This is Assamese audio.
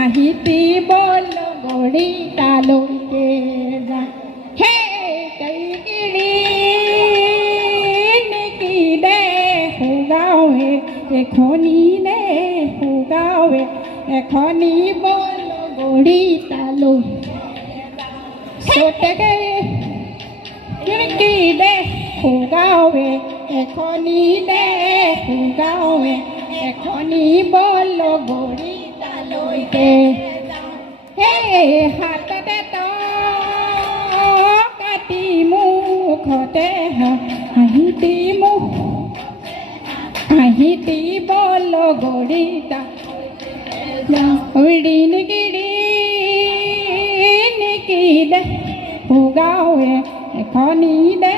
আহিতি বল গড়ি তালৈকে যা হে কৈকিৰি নেকি দে সুগাৱে এখনি নে সুগাৱে এখনি বল গড়ি তালৈ চতেকে নেকি দে সুগাৱে এখনি দে সুগাৱে এখনি বল গড়ি তালৈকে হে হাততে কাটি মুখতে হাঁহিতি মুখ হাঁহিতি বল গড়ি তালৈকে নেকি দে সুগাৱে এখনি দে